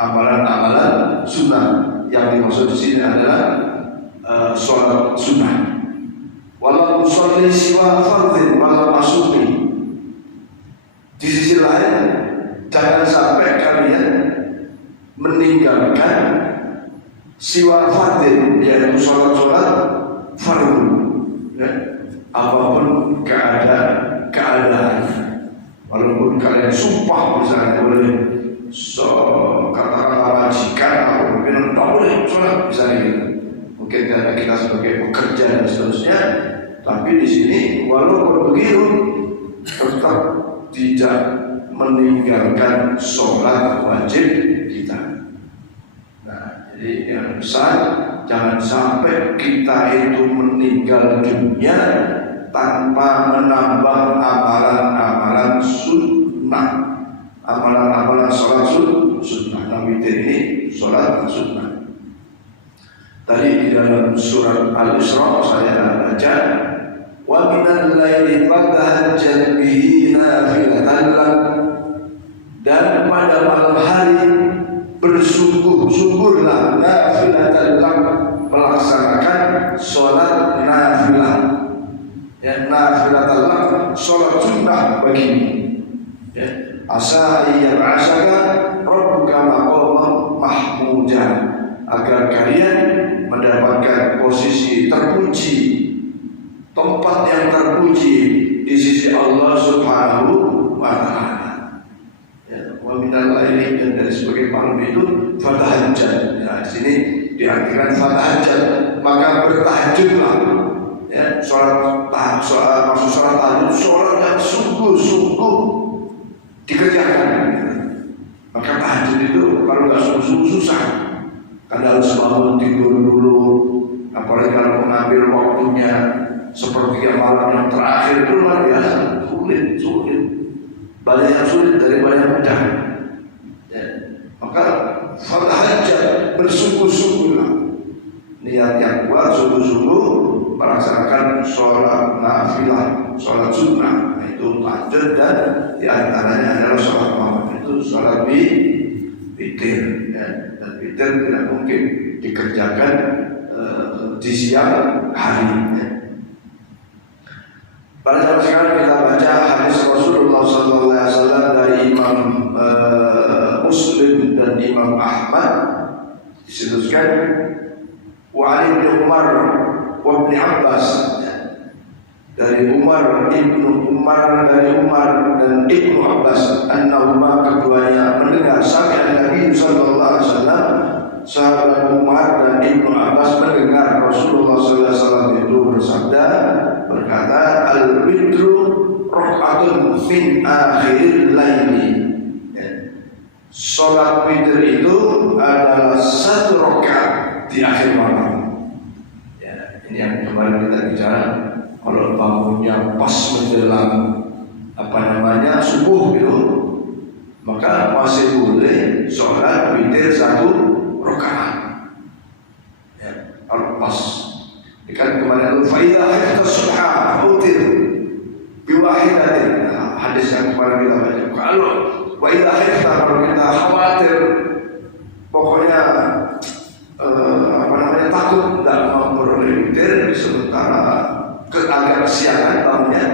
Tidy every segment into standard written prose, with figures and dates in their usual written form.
amalan-amalan sunnah. Yang dimaksud di sini adalah sholat sunnah. Walau usolli siwa fardhin walau asubi. Di sisi lain, jangan sampai kalian meninggalkan siwa fardhin, yaitu sholat-sholat fardu, ya. Apapun keadaan, walaupun kalian sumpah misalnya boleh, katakanlah majikan atau mungkin tak boleh sholat misalnya gitu. Mungkin karena kita sebagai pekerja dan seterusnya, tapi di sini walaupun begitu tetap tidak meninggalkan sholat wajib kita. Nah, jadi yang besar jangan sampai kita itu meninggal dunia tanpa menambah amalan-amalan sunnah, amalan-amalan sholat sunnah. Nabi ini sholat sunnah. Tadi di dalam surat Al-Isra saya baca, wa minal laili fatahajjat bihi nafilatan lak, dan pada malam hari bersungguh-sungguhlah nafilatan lak, melaksanakan sholat nafilah. Ya, nafilatan lak, sholat sunnah bagimu. Ya, asa yab'asaka rabbuka maqaman mahmudah, agar kalian mendapatkan posisi terpuji, tempat yang terpuji di sisi Allah Subhanahu wa Ta'ala. Ya, wa minal laili, dan dari sebagai malam itu fatahajjat. Ya, di sini diartikan fatahajjat, maka bertahajudlah. Ya, sholat maksud sholat tahajud, sholat yang sungguh-sungguh dikerjakan. Maka tahajud itu kalau nggak sungguh-sungguh susah. Kan harus bangun tidur dulu, apalagi kalau mengambil waktunya seperti malam yang terakhir itu luar biasa, sulit. Banyak yang sulit daripada yang mudah. Ya. Maka fatahajjat, bersungguh-sungguhlah, niat yang kuat, sungguh-sungguh melaksanakan sholat nafilah, sholat sunnah. Nah, itu tahajud, dan diantaranya adalah sholat malam, itu sholat witir. Ya. Dan witir tidak mungkin dikerjakan di siang hari. Ya. Pada saat sekarang kita baca hadis Rasulullah SAW dari Imam Muslim dan Imam Ahmad, disebutkan wa Ali bin Umar wa Ibn Abbas, dari Umar dan Ibnu Abbas, annahuma, keduanya mendengar sabda Nabi sallallahu alaihi wasallam. Sahabat Umar dan Ibnu Abbas mendengar Rasulullah sallallahu alaihi wasallam itu bersabda, berkata, al-witru rakaatun min akhiril laili. Salat witir itu adalah satu rakaat di akhir malam. Ya, ini yang kemarin kita bicara. Kalau bangunnya pas menjelang subuh gitu, maka masih boleh sholat witir satu rakaat. Ya, kalau pas. Kan kemarin itu faidah hatta subha witir biwahidatin. Hadis yang kemarin kita baca. Kalau faidah hatta, kalau kita khawatir, pokoknya takut tidak memperoleh witir sementara agak kesiangan tahunnya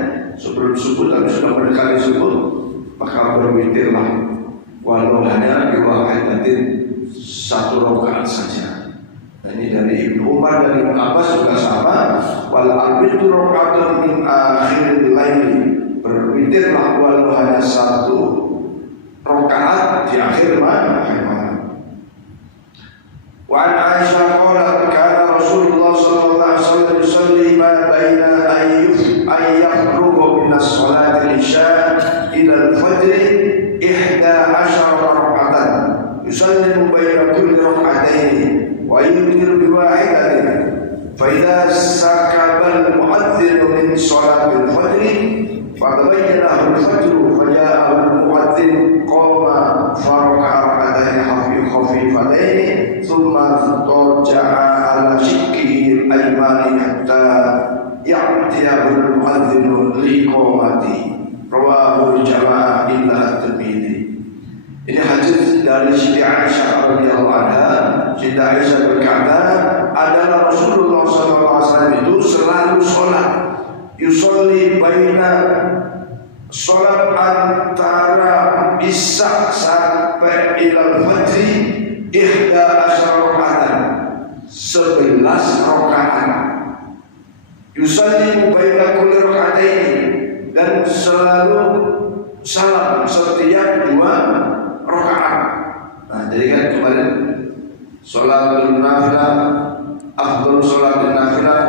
sebelum subuh tapi sudah mendekati subuh, maka berwitirlah walau hanya biwahidatin, satu rakaat saja. Ini dari Ibnu Umar dan Ibnu Abbas juga sama. Wal arbitru rakaatun min akhiril laili, berwitirlah walau hanya satu rakaat di akhir malam. Wa an Aisyah qalat kana Rasulullah sallallahu alaihi wasallam yusalli ma baina ayyafruhu min as-salati al-isya ila al-fajr 11 rak'atan yusallimu baina kulli rak'atayn wa yutir biwahidatin fa idza sakaba al-mu'adhdhin min salati al-fajr fatabayyana al-fajr faja'a al-mu'adhdhin qama faraka'a rak'atayn khafifatayn thumma tarja'a ala shikkihi al-aymani hatta ya'tiyahu al-mu'adhdhin liqamati rawahu al-jama'ah illa at-Tirmidzi. Ini hadis dari Siti Aisyah radhiyallahu anha, Siti Aisyah berkata, adalah Rasulullah SAW itu selalu sholat, yusolli baina, sholat antara isya sampai ilal fajri ihda asyara rakaatan, 11 rakaat. Yusallimu baina kulli raka'ataini, dan selalu salam setiap 2 rakaat. Nah, jadi kan kemarin sholatul nafilah, afdhal sholatul nafilah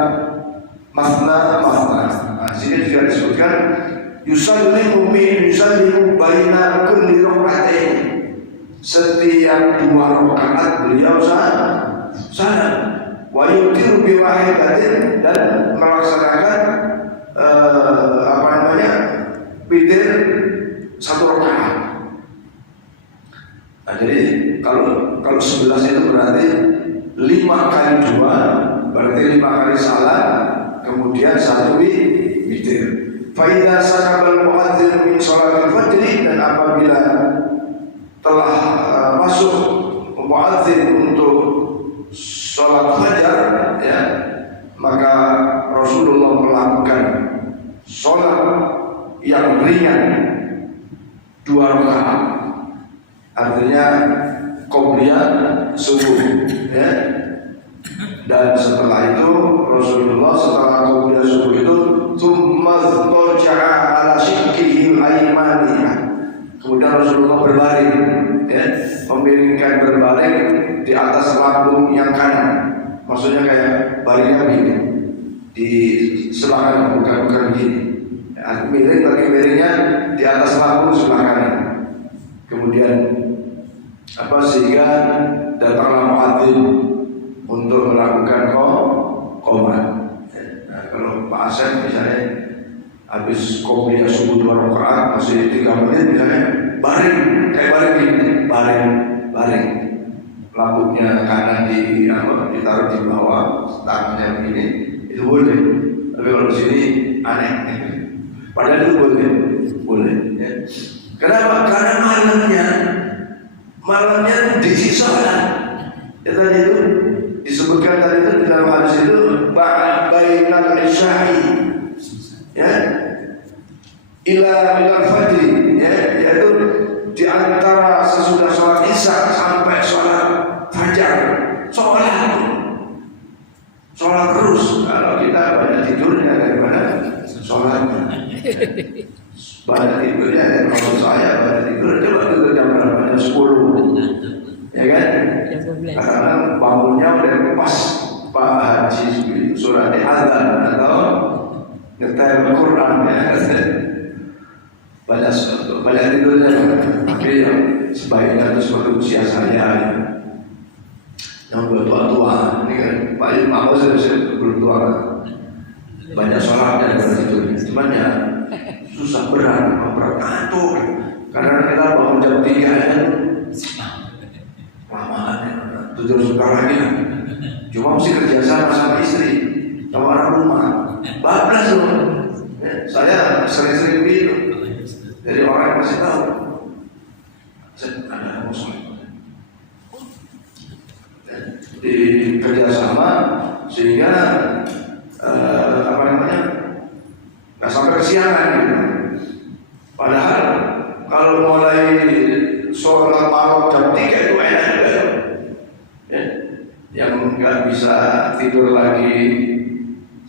masna masna. Nah, sini juga disebutkan yusallimu baina kulli raka'ataini, setiap 2 rakaat beliau salam. Wa yuqiru bi wahidatin, dan melaksanakan witir 1 rakaat. Nah, jadi kalau 11 itu berarti 5 kali 2, berarti 5 kali salam, kemudian 1 witir. Fa idza sakabal muadzin min sholatil fajri, dan apabila telah masuk muadzin untuk sholat fajar, ya, maka Rasulullah melakukan sholat yang ringan 2 rakaat, artinya qobliyah subuh, ya. Dan setelah itu Rasulullah setelah qobliyah subuh itu tsumma dhaja'a ala shikkihi al-aymani, kemudian Rasulullah berbaring, ya, memiringkan berbaring di atas lambung yang kanan. Maksudnya kayak baringnya begini di sebelah kanan, bukan begini. Miring, tapi miringnya di atas lambung sebelah kanan. Kemudian sehingga datanglah muadzin untuk melakukan qomat. Nah, kalau Pak Asep misalnya habis qobliyah subuh 2 rakaat masih 3 menit misalnya, baring kayak baring gini, baring lambungnya kanan ditaruh di bawah, tangannya begini, itu boleh. Tapi kalau di sini aneh. Padahal itu boleh. Ya. Kenapa? Karena malamnya diisi sholat. Ya, tadi itu disebutkan tadi itu di dalam hadis itu bainal isya'i, ya, ila fajri, ya, yaitu di antara sesudah sholat isya sampai sholat fajar, sholat terus. Kalau kita banyak tidurnya daripada sholatnya. Banyak tidurnya, kalau saya banyak tidur, coba tidur jam berapa? Jam 10, ya kan? Karena bangunnya udah pas Pak Haji surat azan atau ngetel Quran, ya. Banyak tidurnya, tapi sebaiknya itu seperti usia saya, yang bertua-tua. Ini kan Pak Imam saya bertua, banyak sholatnya daripada tidur. Cuman ya susah, berat ngantuk. Karena kita bangun jam 3 ya, lamaan ya, tidur sebentar lagi. Cuma mesti kerjasama sama istri, sama anak rumah. Bablas loh. Saya sering-sering begitu. Jadi orang yang masih tahu, ada musuh. Di kerjasama sehingga nggak sampai kesiangan gitu. Padahal kalau mulai sholat malam jam 3 itu enak juga, ya. Yang nggak bisa tidur lagi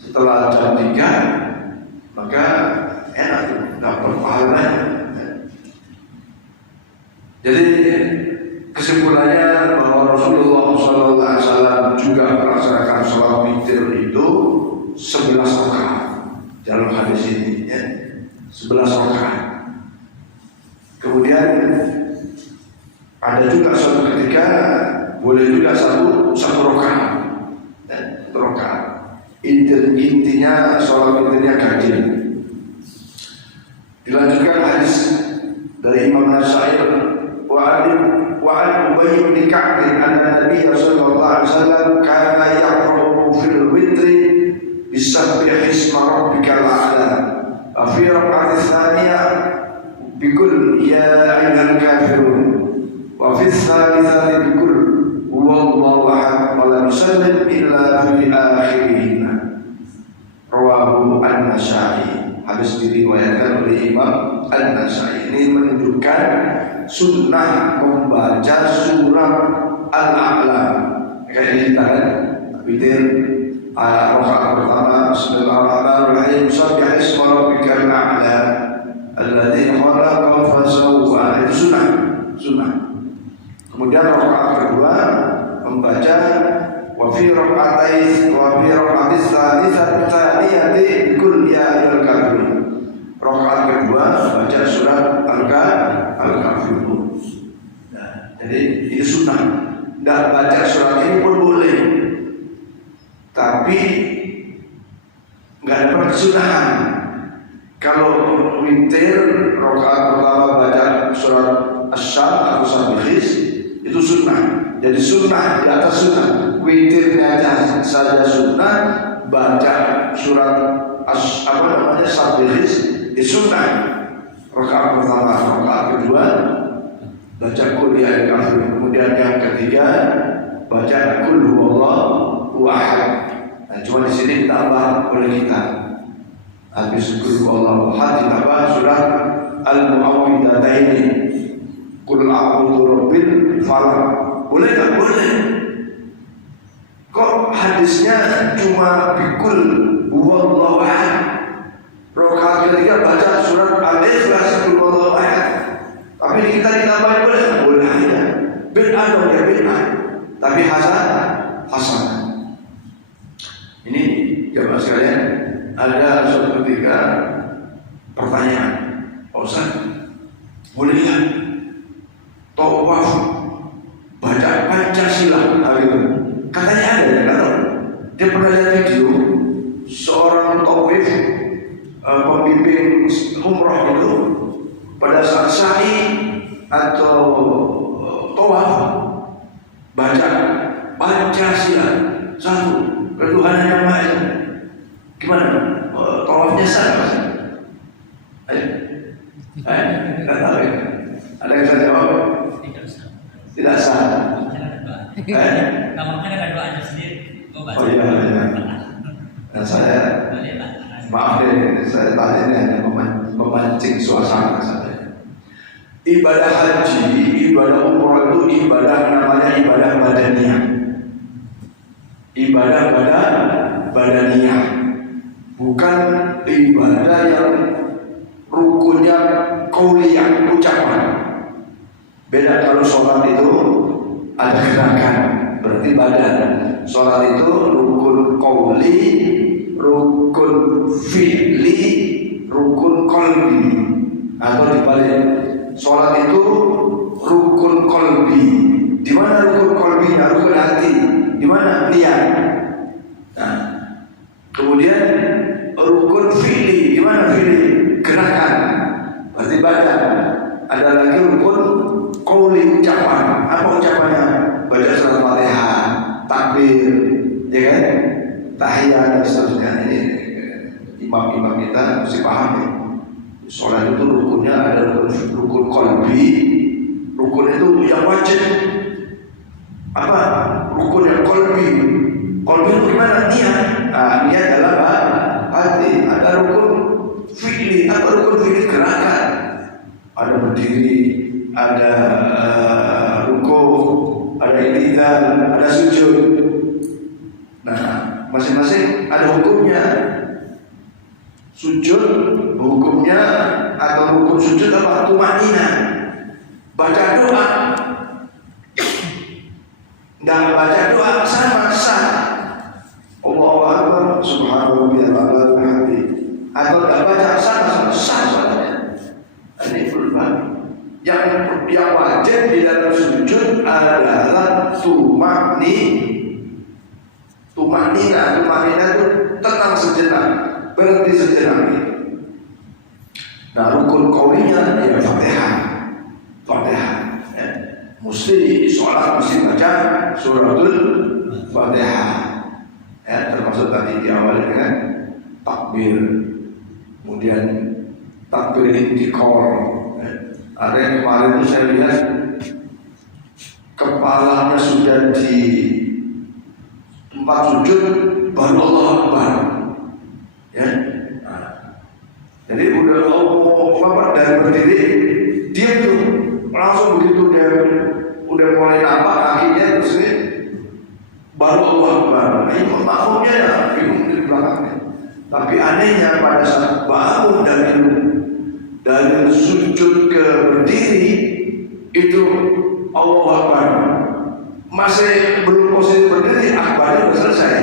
setelah jam 3, maka enak tuh, dapat pahalanya. Jadi kesimpulannya bahwa Rasulullah SAW juga melaksanakan sholat witir itu 11 rakaat dalam hadis ini, ya, 11 rakaat. Kemudian ada juga suatu ketika boleh juga satu rakaat, ya, 1 rakaat. Intinya sholat witirnya ganjil. Dilanjutkan hadis dari Imam Nasai wa an Ubay bin Ka'b anna Nabi sallallahu alaihi wasallam kana yaqra'u fil witri bisabbih isma rabbikal a'la wa fi rak'ati tsaniyah bikul ya ayyuhal kafirun wa Wa fi tsalitsati bikul huwallahu ahad wa lam yusallim illa fi akhirihinna. Rawahu An-Nasa'i. Hadis diriwayatkan oleh Imam An-Nasa'i. Ini menunjukkan sunnah membaca surat Al-A'la. Kayak ini kita kan witir rakaat pertama Bismillahirrahmanirrahim Sabbih isma rabbikal a'la alladzi khalaqa fasawwa. Itu sunnah. Kemudian rakaat kedua membaca wa fi raka'atis tsaniyati qul ya ayyuhal kafirun. Rakaat kedua baca surat Al-Kafirun. Nah, jadi ini sunnah. Tidak baca surat ini pun boleh, tapi nggak ada persunahan. Kalau witir rakaat pertama baca surat Asy-Syamm atau Sabihis itu sunnah. Jadi sunnah di atas sunnah. Witirnya saja sunnah, baca surat Sabihis itu sunnah. Rakaat pertama, rakaat kedua baca qul ya ayyuhal kafirun. Kemudian yang ketiga baca qul huwallahu ahad. Nah, cuma di sini ditambah oleh kita. Habis qul huwallahu ahad ditambah surat Al-Mu'awwidhataini. Qul a'udzu birabbil falaq. Boleh tak? Boleh. Kok hadisnya cuma bikul huwallahu ahad? Rakaat ketiga baca surat Al-Ikhlas qul huwallahu ahad. Tapi kita ditambahin boleh aja. Bid'ah dong ya bid'ah. Tapi hasan. Ini jamaah sekalian, ada suatu ketika pertanyaan, Pak Ustaz, boleh nggak tawaf baca Pancasila hari ini? Katanya ada ya, kalau dia pernah lihat video seorang tawaf pembimbing umroh itu pada saat sa'i atau tawaf baca Pancasila satu ketuhanan yang maha esa. Gimana? Tawafnya sah nggak sih? Nggak tahu ya. Ada yang saya jawab? Tidak sah. Kalau kan ada doanya sendiri. Oh iya. Dan saya maaf deh, saya tadi ini hanya memancing suasana saja. Ibadah haji, ibadah umroh itu ibadah namanya ibadah badaniyah. Ibadah badaniyah, bukan ibadah yang rukunnya qauliyah, ucapan. Beda kalau sholat itu ada gerakan, berarti badan. Sholat itu rukun qauli, rukun fi'li, rukun qalbi. Atau dibalik, sholat itu rukun qalbi. Di mana rukun qalbinya? Rukun hati. Di mana? Niat. Nah, kemudian rukun fi'li. Di mana fi'li? Gerakan. Berarti badan. Ada lagi rukun qauli, ucapan. Apa ucapannya? Baca surat Fatihah, takbir, ya kan? Tahiyat dan seterusnya. Ini imam-imam kita mesti paham ya. Sholat itu rukunnya ada rukun qalbi. Rukun itu yang wajib. Apa? Rukun yang qalbi. Qalbi itu gimana? Niat. Niat dalam hati. Ada rukun fi'li. Ada rukun fi'li gerakan. Ada berdiri, ada rukuk, ada i'tidal, ada sujud. Nah, masing-masing ada hukumnya. Sujud hukumnya atau hukum sujud apa? Tumanina. Baca doa. Dan baca doa sama sah. Allahu Akbar subhanahu wa ta'ala. Atau tidak baca sama sah saja. Ini berbeda. Yang wajib di dalam sujud adalah tumanina. Tumanina itu tenang sejenak, berhenti sejenak. Nah, rukun qaulinya ya Fatihah. Ya. Mesti sholat mesti baca suratul Fatihah. Ya, termasuk tadi diawali dengan takbir, kemudian takbir intikor. Ada yang kemarin itu saya lihat berada di tempat sujud baru Allah Akbar. Ya. Nah, jadi udah Allah dari berdiri dia tuh langsung begitu dia udah mulai nampak kakinya terus ini baru Allah Akbar. Nah, ini makmumnya ya bingung di belakangnya. Tapi anehnya pada saat bangun dari sujud ke berdiri itu Allah Akbar. Masih belum posisi berdiri, akbarnya sudah selesai.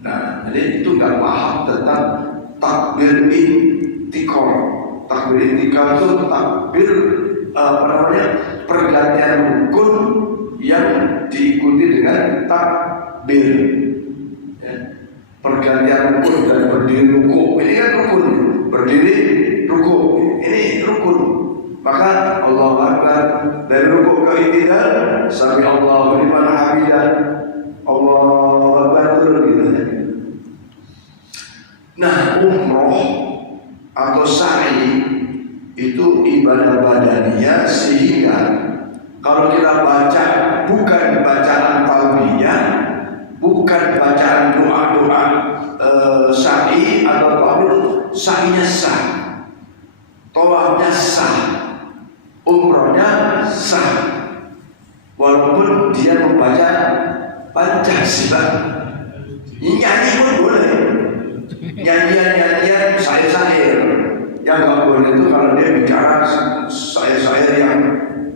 Nah, jadi itu nggak paham tentang takbir intikal. Takbir intikal itu takbir pergantian rukun yang diikuti dengan takbir. Ya. Pergantian rukun dari berdiri ruku. Ini kan rukun, berdiri ruku. Ini rukun. Maka Allahu Akbar dari rukuk ke i'tidal, sami Allahu liman hamidah, Allahu Akbar gitu. Nah, umroh atau sa'i itu ibadah badaniyah, sehingga kalau kita baca bukan bacaan talbiyah, bukan bacaan doa-doa sa'i atau tahlil, sa'inya sah, tawafnya sah, umrohnya sah, walaupun dia membaca Pancasila. Nyanyi pun boleh, nyanyian syair-syair. Yang nggak boleh itu kalau dia bicara syair-syair yang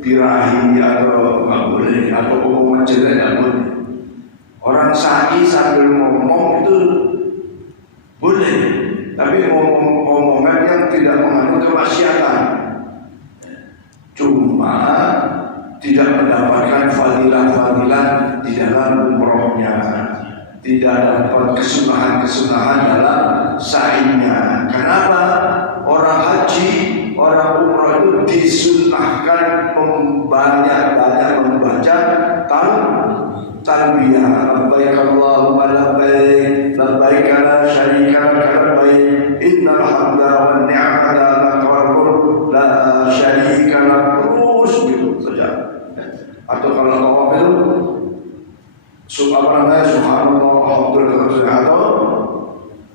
birahi atau nggak boleh, atau omongan jelek nggak boleh. Orang sa'i sambil ngomong itu boleh, tapi omongan yang tidak mengandung kemaksiatan. Cuma tidak mendapatkan fadilah-fadilah di dalam umrohnya, tidak dapat kesunahan-kesunahan dalam sa'inya. Kenapa? Orang haji, orang umroh itu disunahkan banyak-banyak membaca talbiyah. Labbaik Allahumma labbaik, labbaik la syarika lak labbaik, innal hamda wan ni'mata lak la syarika lak, terus gitu saja. Atau kalau tawaf itu subhanallah alhamdulillah atau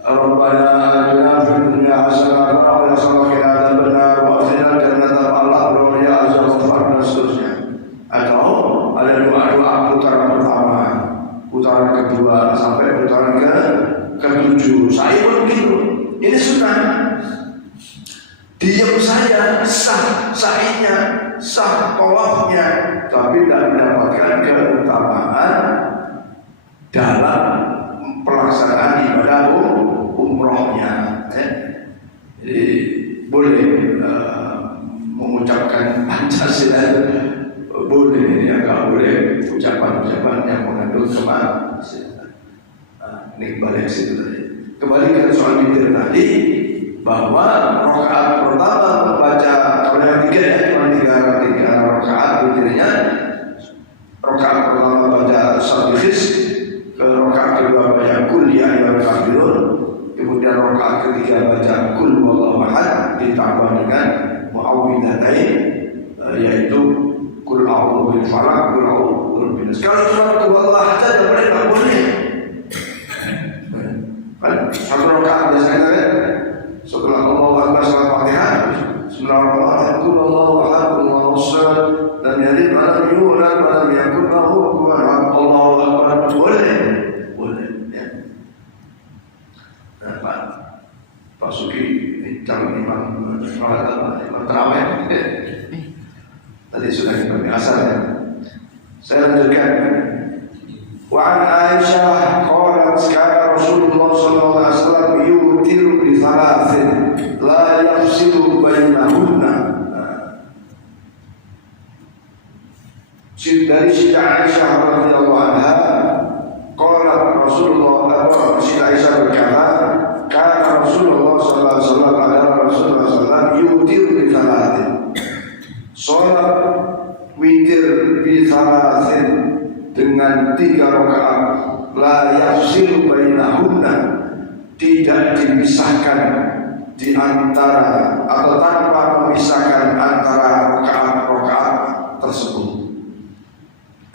Rabbana atina fid dunya hasanah wa qina adzabannar wa qina jannata Allah ya azza wa jalla, seterusnya. Atau ada doa-doa putaran pertama, putaran kedua sampai putaran ke-7. Saya pun begitu. Ini sunnah. Diam saja sah sa'inya, sah tawafnya, tapi tidak mendapatkan keutamaan dalam pelaksanaan ibadah umrohnya. Jadi boleh mengucapkan Pancasila, boleh ya, kalau boleh ucapan-ucapan yang mengandung kemaksiatan. Ini kembali ke situ tadi. Kembali ke soal witir tadi, bahwa rakaat pertama membaca, kalau yang tiga ya, cuma tiga rakaat witirnya. Rakaat pertama baca Sabihis, ke rakaat kedua baca Kul ya ayyuhal kafirun, kemudian rakaat ketiga baca Kul huwallahu ahad, ditambah dengan muawwidhatain, yaitu Kul a'udzu bil falaq, Kul a'udzu birabbin nas. Kalau cuma Kul huwallahu ahad saja nggak boleh. Kan satu rakaat biasanya kan setelah Allahu Akbar salat Fatihah, bismillahirrahmanirrahim, Qul huwallahu ahad, Allahu samad, lam yalid wa lam yulad wa lam yakul lahu kufuwan ahad, Allahu Akbar. Boleh ya. Nah, Pak Suki ini calon imam terawih. Tadi sudah kita biasa ya. Saya lanjutkan. Wa an Aisyah qalat kana Rasulullah sallallahu alaihi wasallam yutiru bi thalathin la yafsilu bainahunna. Dari Siti Aisyah radhiyallahu anha, qalat Rasulullah, Siti Aisyah berkata, kana Rasulullah sallallahu alaihi wasallam adalah Rasulullah sallallahu alaihi wasallam yutiru bi thalathin. Salat witir bi thalathin dengan 3 rakaat, la yafsilu bainahunna, tidak dipisahkan di antara atau tanpa memisahkan antara rakaat-rakaat tersebut.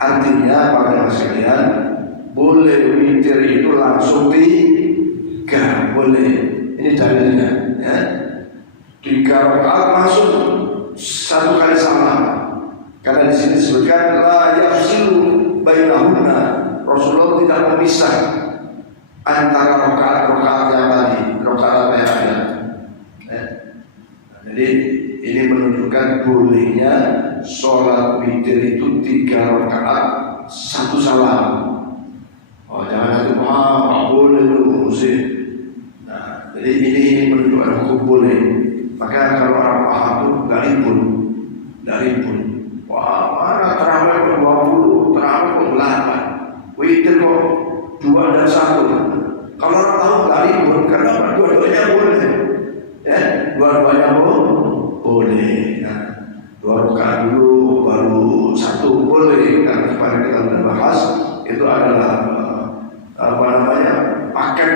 Artinya para sekalian, boleh witir itu langsung 3, boleh. Ini dalilnya, ya. 3 rakaat langsung 1 kali salam. Karena di sini disebutkan la yafsilu bainahunna. Rasulullah tidak memisah antara rakaat-rakaat yang tadi, rakaat yang ada. Jadi ini menunjukkan bolehnya sholat witir itu 3 rakaat 1 salam. Oh, jangan itu boleh dulu musik. Nah, jadi ini menunjukkan hukum boleh. Maka kalau orang paham itu dari pun. Wah, mana terawih kok 20, terawih kok 8, witir kok 2 dan 1. Kalau orang tahu pun, karena dua-duanya boleh. Ya, dua-duanya boleh. Nah, 2 rakaat dulu, baru 1 boleh. Karena kemarin kita sudah bahas itu adalah paket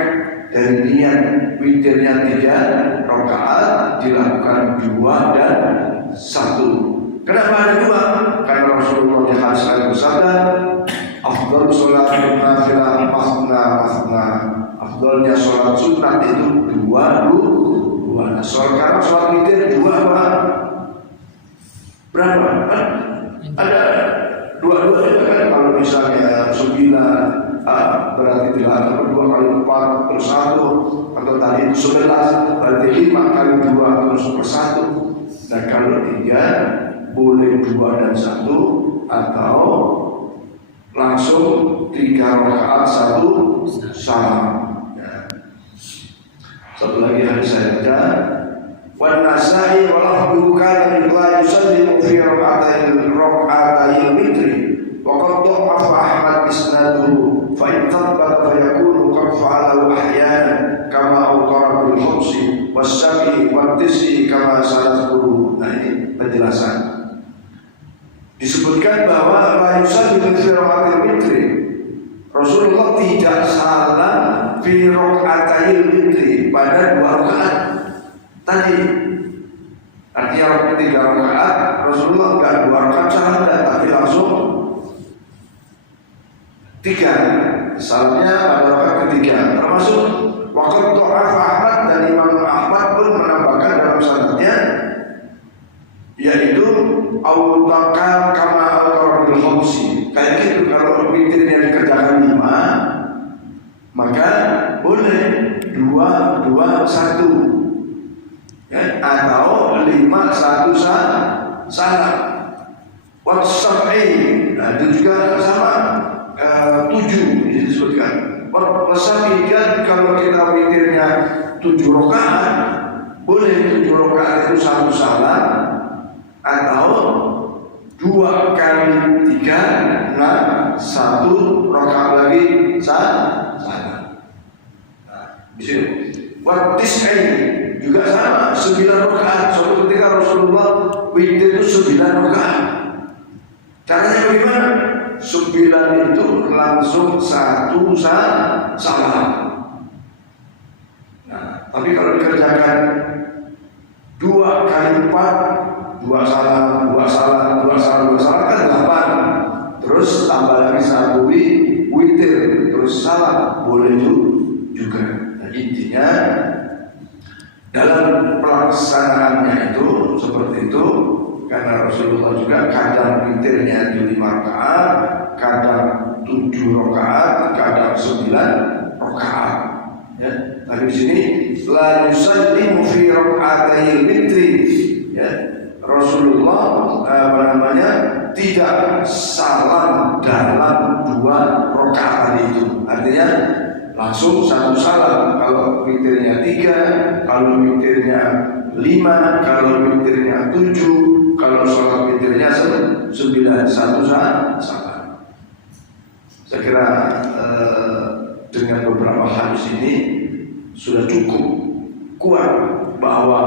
dari niat witirnya 3 rakaat dilakukan 2 dan 1. Kenapa ada 2? Karena Rasulullah di hadis lain bersabda, afdal sholat nafilah masna. Afdalnya sholat sunat itu 2. Nah, karena sholat witir 2 apa? Berapa? Ada 2 kan? Kalau misalnya 9 berarti 8, 2 kali 4 terus 1, atau tadi itu 11 berarti 5 kali 2 terus per 1. Dan kalau 3 boleh 2 dan 1, atau langsung 3 rakaat 1 salam. Ya. Satu lagi hadis saya baca, wan Nasai walafdu kana la yusallimu fi rak'atayil witri wa qad dha'afa Ahmad isnaduhu fa in thabata fa yakunu qad fa'alahu ahyanan kama awqara bil khamsi was-sabi wat-tisi kama sanadkuru. Nah, ini penjelasan. Disebutkan bahwa la yusallimu fi rak'atayil witri, Rasulullah tidak salam fi rak'atayil witri pada 2 rakaat tadi. Artinya 3 rakaat Rasulullah enggak 2 rakaat salam, tapi langsung 3 salamnya pada rakaat ketiga. Termasuk waqad dha'afa Ahmad, dan Imam Ahmad pun menambahkan dalam sanadnya, yaitu autaka kama autor bil khamsi. Kayak gitu, kalau witirnya dikerjakan 5, maka boleh 2, 2, 1, ya, atau 5, 1 salam. Wasab'i, nah, itu juga sama, 7 disebutkan. Wasab'i, kan kalau kita witirnya 7 rakaat, boleh 7 rakaat itu 1 salam, atau 2 kali 3, nah 1 rakaat lagi salam. Nah, di sini. Watis'ai juga sama, 9 rakaat. Suatu ketika Rasulullah witir itu 9 rakaat. Caranya bagaimana? 9 itu langsung 1 salam. Nah, tapi kalau dikerjakan 2 kali 4, 2 salam, 2 salam, 2 salam, 2 salam kan 8. Terus tambah lagi 1 witir, terus salam, boleh juga. Nah, intinya dalam pelaksanaannya itu seperti itu. Karena Rasulullah juga kadang witirnya di 5 rakaat, kadang 7 rakaat, kadang 9 rakaat. Ya, tapi di sini la yusallimu fi rak'atayil witri. Ya, Rasulullah tidak salam dalam 2 rakaat itu. Artinya langsung 1 salam. Kalau witirnya 3, kalau witirnya 5, kalau witirnya 7, kalau sholat witirnya 9, 1 salam. Saya kira dengan beberapa hadis ini sudah cukup kuat bahwa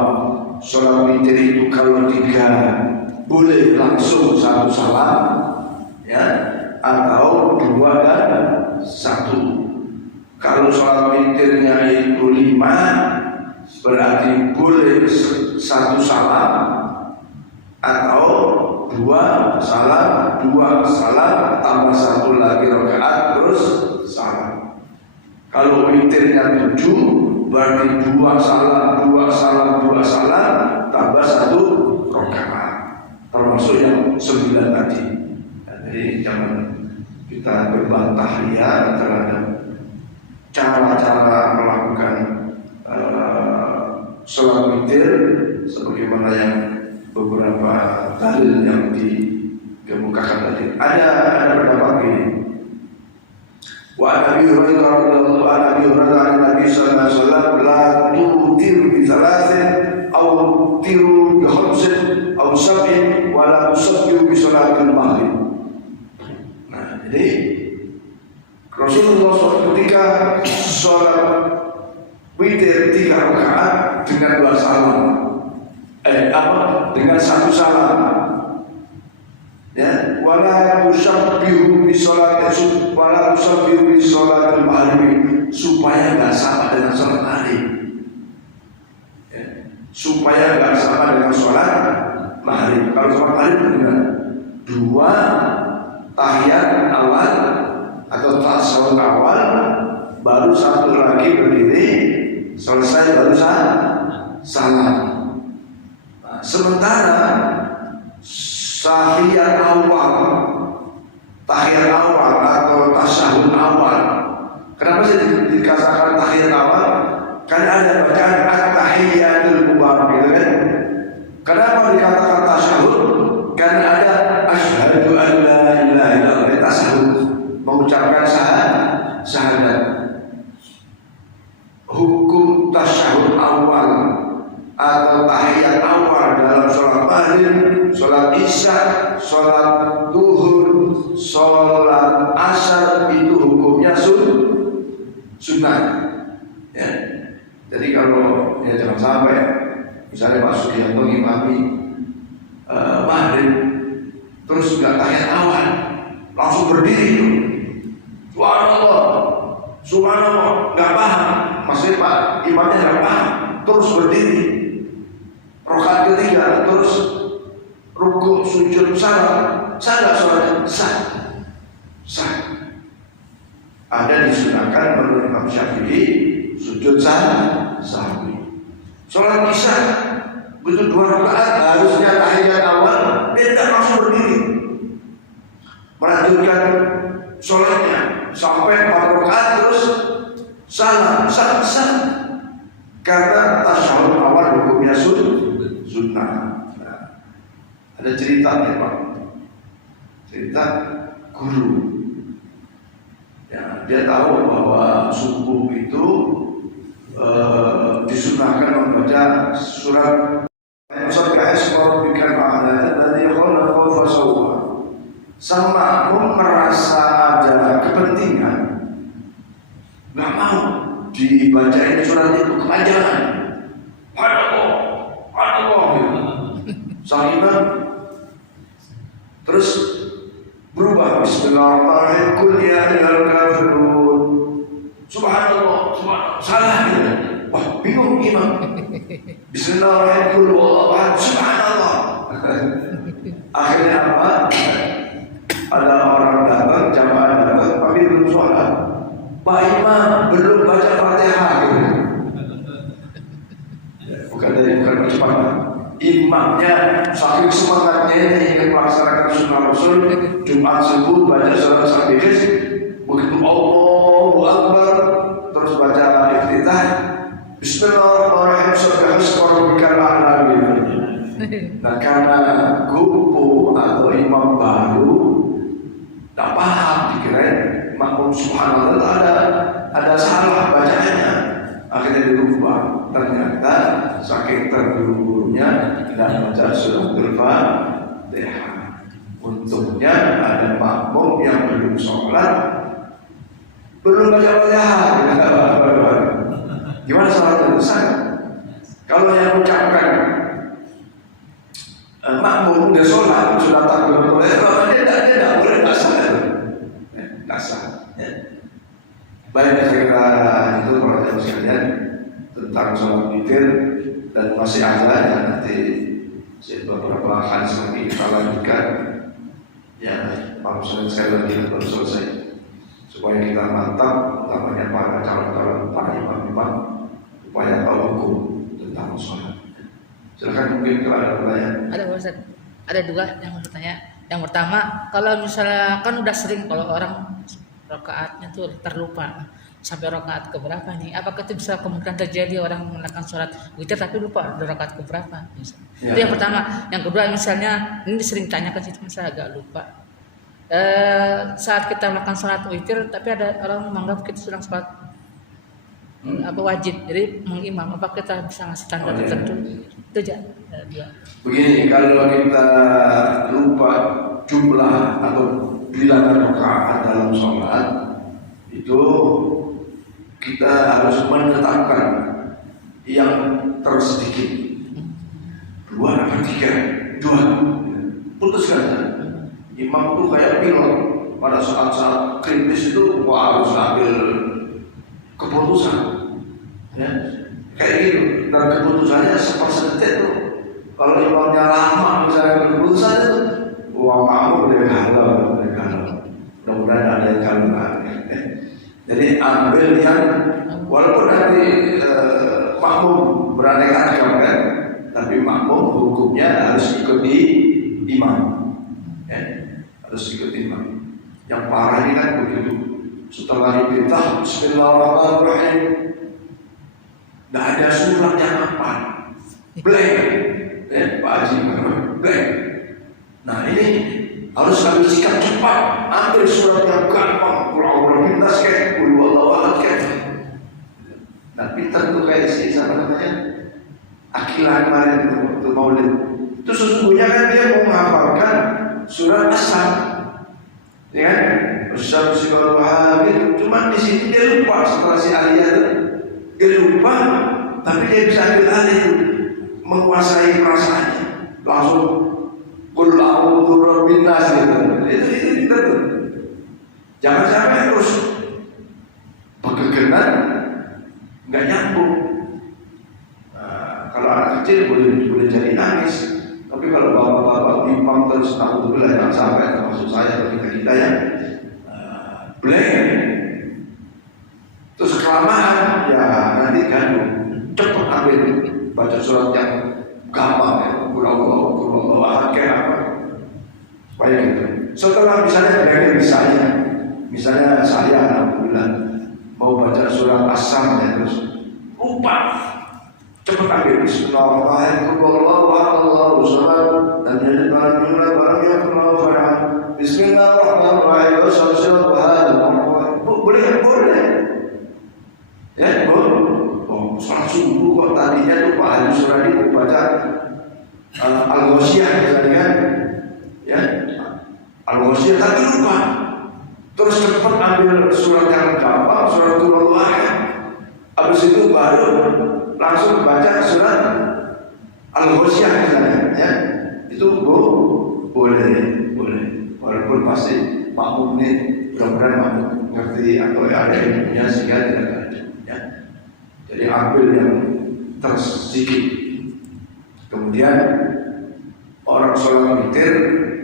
sholat witir itu kalau 3 boleh langsung 1 salam, ya, atau 2 dan 1. Kalau sholat witirnya itu 5, berarti boleh 1 salam atau 2 salam 2 salam tambah 1 lagi rakaat terus salam. Kalau witirnya 7 berarti 2 salam tambah 1 rakaat, termasuk yang 9 tadi. Jadi jangan kita berbantah ya terhadap cara-cara melakukan sholat witir sebagaimana yang beberapa dalil yang dikemukakan tadi. Ada pendapat ini. Wa Nabi Hurairah radhiyallahu anhu Nabi sallallahu alaihi wasallam la tutir bi thalathin aw tiru bi khamsin aw sab'in wa la tusabbihu bi salatil maghrib. Nah, jadi Rasulullah SAW ketika sholat witir 3 rakaat dengan 2 salam, dengan 1 salam, ya, wala tusabbihu bi sholatil maghrib, supaya enggak sama dengan sholat maghrib, ya, supaya enggak sama dengan sholat maghrib. Kalau sholat maghrib benar 2 tahiyat awal atau tasawuf awal, baru 1 lagi berdiri, selesai baru salam. Nah, sementara tahiyat awal atau tasawuf awal, kenapa sih dikatakan tahiyat awal? Karena ada bacaan at-tahiyyatul mubarak, gitu kan? Kenapa dikatakan tasawuf? Karena ada asyhadu an la ilaha illallah, tasawuf, mengucapkan syahadat. Hukum tasyahud awal atau tahiyat awal dalam sholat maghrib, sholat isya, sholat duhur, sholat asar itu hukumnya sunnah. Ya. Jadi kalau ya jangan sampai misalnya Pak Sugianto ngimami maghrib terus nggak tahiyat awal, langsung berdiri itu. Subhanallah, nggak paham. Maksudnya Pak imamnya nggak paham, terus berdiri. Rakaat ketiga terus rukuk sujud salam, nggak sholatnya sah. Ada disunahkan menurut Imam Syafi'i sujud sahwi. Sholat isya begitu 2 rakaat harusnya tahiyat awal, dia tidak langsung berdiri, melanjutkan sholatnya sampai 4 rakaat terus salam sah. Karena tasyahud awal hukumnya sunnah. Nah, ada cerita ya Pak, cerita guru. Ya, dia tahu bahwa subuh itu disunahkan membaca surat sang makmum merasa ada kepentingan, nggak mau dibacain surat itu, kepanjangan. Allah sang imam terus berubah, Bismillahirrahmanirrahim, Qul ya ayyuhal kafirun, Subhanallah, salah gitu. Wah, bingung imam. Bismillahirrahmanirrahim, Qul huwallahu ahad, Subhanallah. Akhirnya apa? Ada orang datang, jamaah datang, tapi belum sholat. Pak imam belum baca Fatihah gitu. Bukan kecepatan. Imamnya saking semangatnya ingin melaksanakan sunnah Rasul, Jumat subuh baca surat Al-Baqarah, begitu Allahu Akbar terus baca iftitah, Bismillahirrahmanirrahim, Subhanakallahumma wa bihamdika. Nah, karena guru atau imam baru tak paham, dikira makmum subhanallah ada salah bacaannya, akhirnya dirubah. Ternyata saking terburu-burunya tidak baca suratul Fatihah. Untungnya ada makmum yang belum sholat, belum baca Fatihah. Gimana sholatnya? Besar. Kalau yang ucapkan makmum udah sholat, sudah takbir, dia tidak boleh nggak sah. Baik, kira itu para jamaah sekalian tentang sholat witir, dan masih ada yang nanti beberapa hadis lagi kita lanjutkan. Ya, Pak Ustaz sekali lagi baru selesai supaya kita mantap namanya para calon-calon para imam-imam upaya tahu hukum tentang sholat. Silakan mungkin kalau ada pertanyaan. Ada Ustaz, ada dua yang mau bertanya. Yang pertama, kalau misalnya kan udah sering kalau orang rakaatnya tuh terlupa sampai rakaat keberapa nih? Apakah itu bisa kemungkinan terjadi orang melakukan sholat witir tapi lupa udah rakaat keberapa? Ya. Itu yang pertama. Yang kedua misalnya ini sering tanyakan sih, saya agak lupa. Saat kita melakukan sholat witir tapi ada orang menganggap kita sedang sholat apa wajib, jadi mengimam, apa kita bisa ngasih tanda tertentu? Itu aja. Begini, kalau kita lupa jumlah atau bilangan rakaat dalam sholat itu kita harus menetapkan yang tersedikit 2 atau 3, 2 putuskan. Imam itu kayak pilot, pada saat-saat kritis itu harus ambil keputusan, ya kayak gitu. Dan keputusannya sepersedetik tuh. Kalau imamnya lama misalnya keputusan itu, wah makmum dia galau. Mudah-mudahan ada yang galau. Jadi ambil yang walaupun nanti makmum beraneka ragam kan, tapi makmum hukumnya harus ikuti imam, ya, harus ikuti imam. Yang parah ini kan begitu. Setelah diperintah Bismillahirrahmanirrahim, tidak ada surat yang apa, blank, Pak Haji, blank. Nah ini harus kami sikap cepat, ambil surat yang gampang, kurang pintas kayak Allah kayak. Nah pintar tuh kayak si sama namanya Akilah kemarin itu waktu Maulid. Itu sesungguhnya kan dia mau menghafalkan surat As-Saff, ya kan? Besar sikap Wahabi, cuma di sini dia lupa setelah si Aliyah itu dia lupa, tapi dia bisa ambil alih menguasai perasaannya, langsung Qul a'udzu birabbin nas gitu. Itu tuh. Jangan sampai terus bergegeran nggak nyambung. Nah, kalau anak kecil boleh jadi nangis, tapi kalau bapak-bapak timpang terus alhamdulillah jangan sampai termasuk saya atau kita ya. Blank, terus kelamaan ya nanti ganggu. Cepat ambil baca surat yang gampang ya, kurang kayak apa, supaya gitu. Setelah misalnya dari saya, misalnya saya alhamdulillah mau baca surat As-Saff ya, terus lupa, cepat ambil Bismillahirrahmanirrahim, Allahu samad, dan jadi barang yang bermanfaat. Bismillahirrahmanirrahim. Boleh. Ya, oh, sholat subuh kok tadinya tuh Pak Haji Suradi mau baca Al-Ghasyiyah misalnya kan, ya Al-Ghasyiyah tapi lupa. Terus cepat ambil surat yang gampang, surat Al-Qur'an ya. Habis itu baru langsung baca surat Al-Ghasyiyah misalnya, ya itu boleh. Walaupun pasti makmum ini mudah-mudahan makmum ngerti atau ada ilmunya sehingga tidak ada, ya. Jadi ambil yang tersedikit. Kemudian orang sholat witir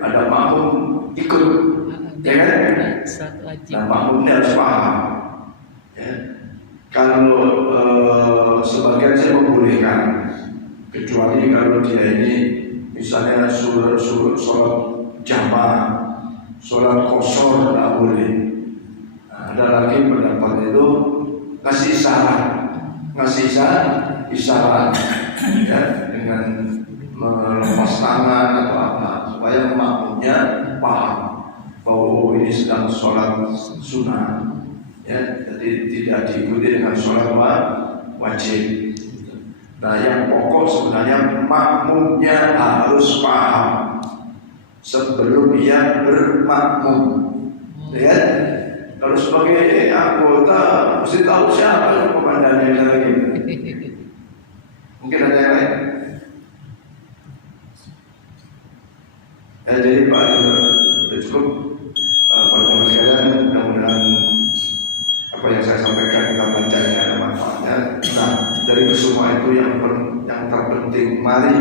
ada makmum ikut, ya kan? Nah makmumnya harus paham, ya. Kalau sebagian saya membolehkan, kecuali kalau dia ini misalnya sholat jamaah, sholat kosor tidak boleh. Nah, ada lagi pendapat itu ngasih isyarat ya, dengan melepas tangan atau apa supaya makmumnya paham bahwa ini sedang sholat sunnah, ya, jadi tidak diikuti dengan sholat wajib. Nah yang pokok sebenarnya makmumnya harus paham sebelum ia bermakmum, ya. Kalau sebagai anggota mesti tahu siapa komandannya lagi. Mungkin ada yang lain. Ya, jadi Pak sudah cukup. Para teman sekalian, mudah-mudahan apa yang saya sampaikan kita baca ini ada manfaatnya. Nah, dari semua itu yang terpenting, mari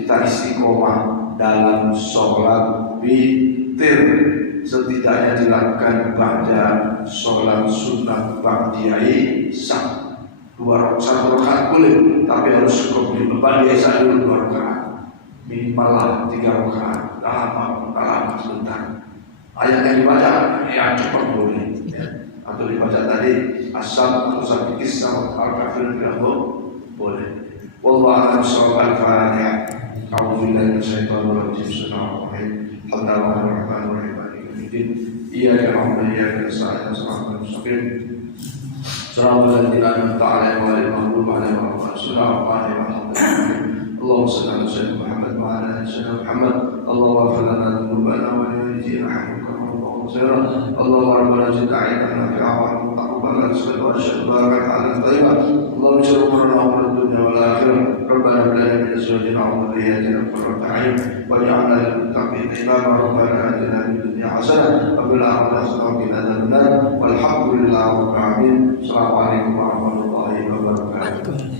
kita istiqomah dalam sholat witir. witir setidaknya dilakukan pada sholat sunnah ba'diyai sah. 1 rakaat boleh, tapi harus cukup di ba'diyai sah dulu 2 rakaat. Minimal lah 3 rakaat. Lama sebentar. Ayat yang dibaca yang cepat boleh. Atau dibaca tadi asal atau sabikis sama al-kafir tidak boleh. Wallahu a'lam bishawab. Al-Fatihah. A'udzu billahi minasyaitonir rajim. Bismillahirrahmanirrahim. Alhamdulillahirabbil iyyaka na'budu wa iyyaka nasta'in. Shiratal mustaqim. Shiratal ladzina an'amta 'alaihim ghairil maghdubi 'alaihim waladdallin. اللهم صل على سيدنا محمد وعلى ال سيدنا محمد. اللهم اغفر لنا ذنوبنا ولوالدينا حقنا وخيرا. اللهم ربنا زد علما نافعا وعلما مقبولا رزقا واشهد بارك على طيبا. اللهم اجعل امورنا امور الدنيا والاخره. ربنا هب لنا من ازواجنا وذرياتنا قرة اعين واجعلنا للمتقين اماما. ربنا اتنا في الدنيا حسنه وفي الاخره حسنه وقنا عذاب النار. والحمد لله رب العالمين. السلام عليكم ورحمه الله وبركاته.